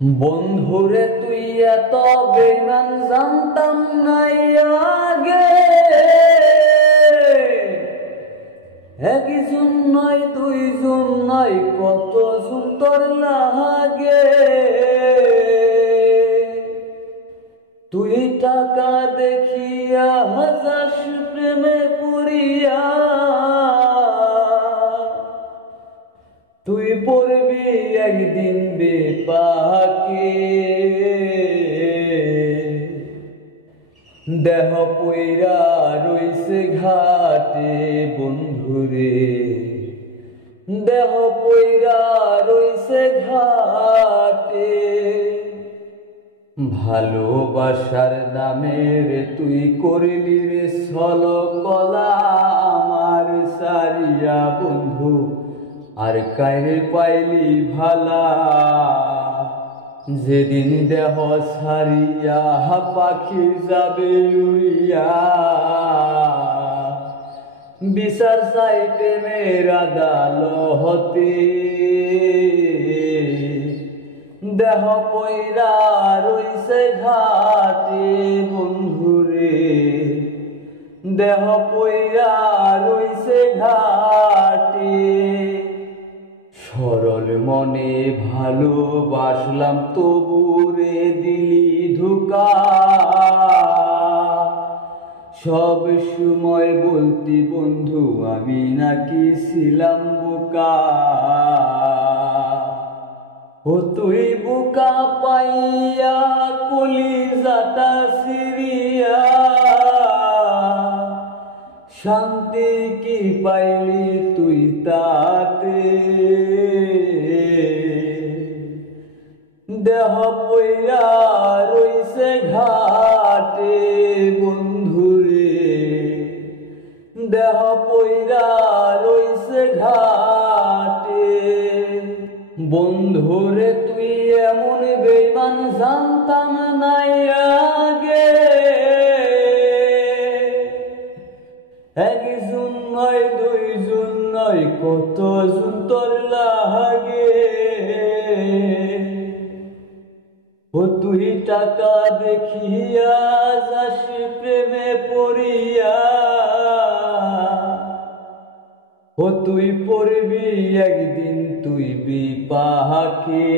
বন্ধুরে তুই এত বেঈমান জানতাম নাই আগে। একজন নয় দুইজন নয় কতজন তোর লাগে। তুই টাকা দেখিয়া হাজার প্রেমে পড়িয়া, তুই পড়বি একদিন বিপাকে। দেহ পইরা রইছে ঘাটে বন্ধুরে, দেহ পইরা রইছে ঘাটে। ভালোবাসার নামে রে তুই করলি রে ছলকলা আমার সারিয়া বন্ধু, আর কাইরে পাইলি ভালা। যেদিন দেহ সারিয়া পাখি যাবে উড়িয়া, বিচার চাই প্রেমের আদালতে। দেহ পইরা রইছে ঘাটে বন্ধুরে, দেহ পইরা রইছে ঘাটে। সরল মনে ভালোবাসলাম তবু রে দিলি ধোঁকা। সব সময় বলতি বন্ধু আমি নাকি ছিলাম বোকা। ও তুই বোকা পাইয়া কলিজাটা সিরিয়া, শান্তি কি পাইলি তুই তাতে। দেহ পইরা রইছে ঘাটে বন্ধুরে, দেহ পইরা রইছে ঘাটে। বন্ধুরে তুই এমন বেঈমান জানতাম নাই আগে। একজন নয় দুইজন নয় কতজন তোর লাগে। ও তুই টাকা দেখিয়া যাস প্রেমে পড়িয়া, ও তুই পড়বি একদিন তুই বিপাকে।